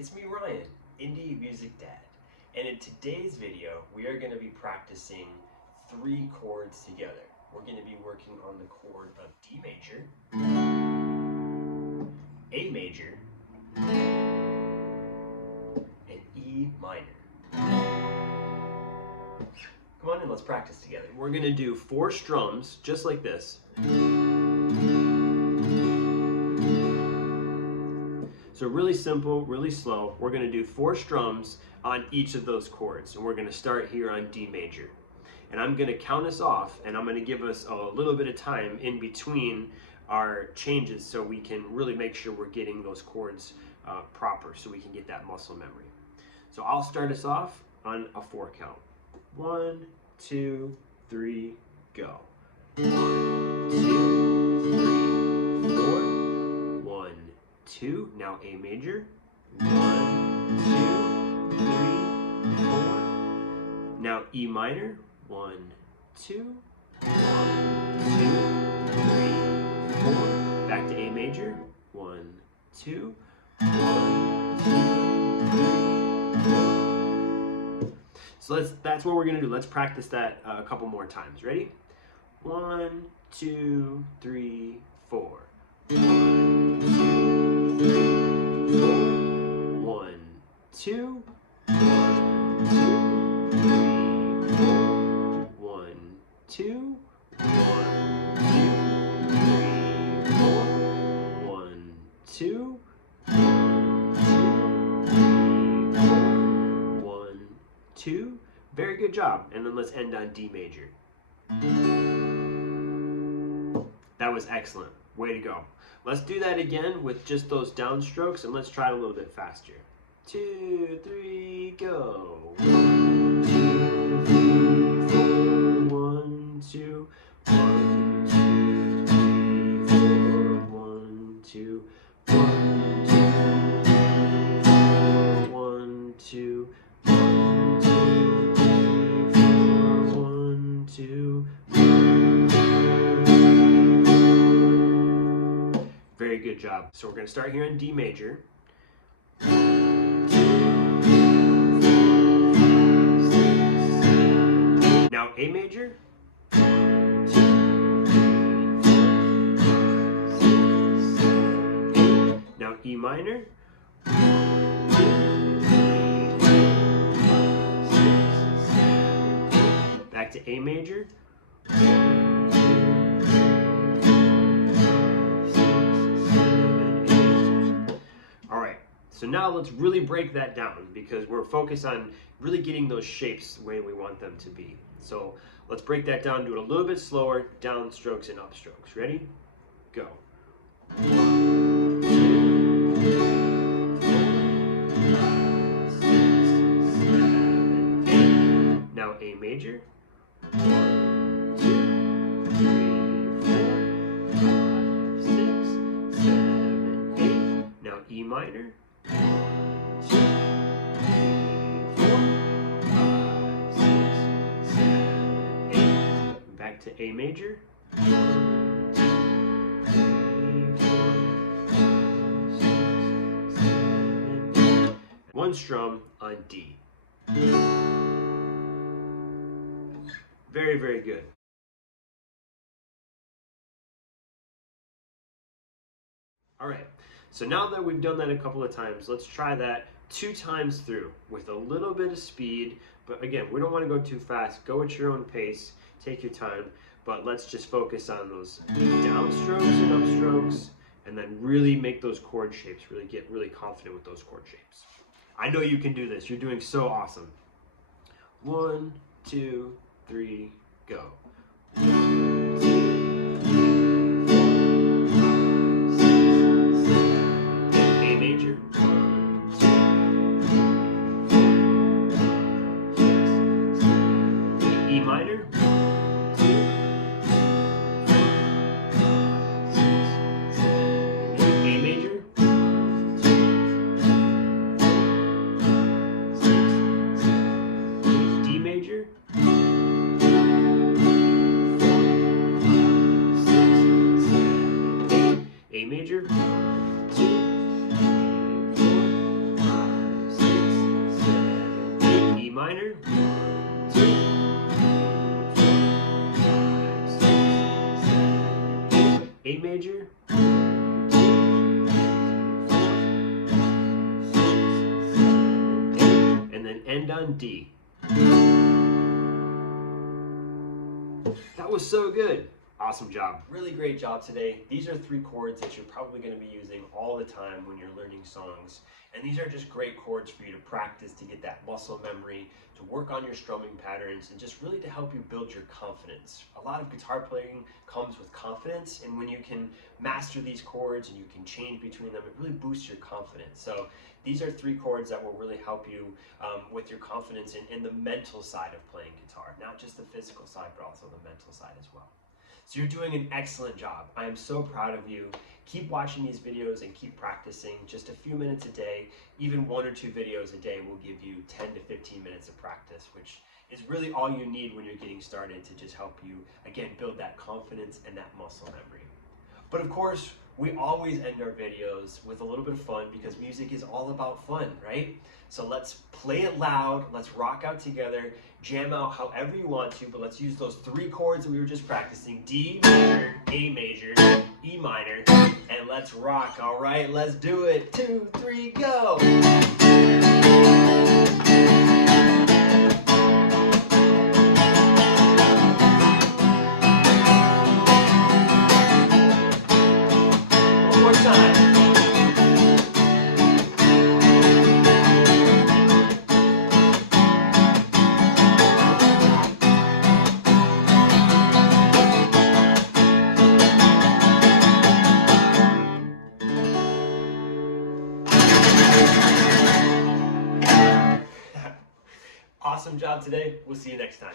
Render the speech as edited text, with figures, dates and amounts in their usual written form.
It's me, Ryan, Indie Music Dad, and in today's video we are going to be practicing 3 chords together. We're going to be working on the chord of D major, A major, and E minor. Come on in, let's practice together. We're going to do 4 strums just like this. So really simple, really slow. We're going to do 4 strums on each of those chords, and we're going to start here on D major. And I'm going to count us off, and I'm going to give us a little bit of time in between our changes so we can really make sure we're getting those chords proper so we can get that muscle memory. So I'll start us off on a 4 count. 1, 2, 3, go. 1, 2, 3, 4. 1, 2. Now A major. 1, 2, 3, 4. Now E minor. 1, 2. 1, 2, 3, 4. Back to A major. 1, 2. 1, 2, 3, 4. So that's what we're going to do. Let's practice that a couple more times. Ready? 1, 2, 3, 4. 1, 2, 3, 4. 1, 2. 1, 2, 3, 4. 1, 2. 1, 2, 3, 4. 1, 2. 2. Very good job. And then let's end on D major. That was excellent. Way to go. Let's do that again with just those downstrokes, and let's try it a little bit faster. 2, 3, go. 1, 2, 3, 4. 1, 2. 1, 2, 3, 4. 1, 2. 1, 2, 1, 2. Very good job. So we're going to start here in D major. Now A major. Now E minor. Back to A major. So now let's really break that down because we're focused on really getting those shapes the way we want them to be. So let's break that down, do it a little bit slower, downstrokes and upstrokes. Ready? Go. 1, 2, 3, 4, 5, 6, 7, 8. Now A major. 1, 2, 3, 4, 5, 6, 7, 8. Now E minor. 1, 2, 3, 4, 5, 6, 7, 8. Back to A major. 1, 2, 3, 4, 5, 6, 7, 8. One strum on D. Very, very good. All right. So now that we've done that a couple of times, let's try that 2 times through with a little bit of speed. But again, we don't want to go too fast. Go at your own pace. Take your time. But let's just focus on those downstrokes and upstrokes, and then really make those chord shapes. Really get really confident with those chord shapes. I know you can do this. You're doing so awesome. 1, 2, 3, go. 1, 2. Major. 1, 2, 3, 4, 5, 6, 7, 8. E minor. 1, 2, 4, 5, 6, 7, 8. A major. 1, 2, 4, 5, 6, 7, 8. D major. 1, 2, 4, 5, 6, 7, 8. A major. 1, 2, 3, 4, 5, major, and then end on D. That was so good. Awesome job. Really great job today. These are 3 chords that you're probably going to be using all the time when you're learning songs. And these are just great chords for you to practice, to get that muscle memory, to work on your strumming patterns, and just really to help you build your confidence. A lot of guitar playing comes with confidence, and when you can master these chords and you can change between them, it really boosts your confidence. So these are 3 chords that will really help you with your confidence in the mental side of playing guitar. Not just the physical side, but also the mental side as well. So you're doing an excellent job. I am so proud of you. Keep watching these videos and keep practicing just a few minutes a day. Even 1 or 2 videos a day will give you 10 to 15 minutes of practice, which is really all you need when you're getting started to just help you, again, build that confidence and that muscle memory. But of course, we always end our videos with a little bit of fun because music is all about fun, right? So let's play it loud, let's rock out together, jam out however you want to, but let's use those 3 chords that we were just practicing, D major, A major, E minor, and let's rock, all right? Let's do it. 2, 3, go! One more time. Awesome job today. We'll see you next time.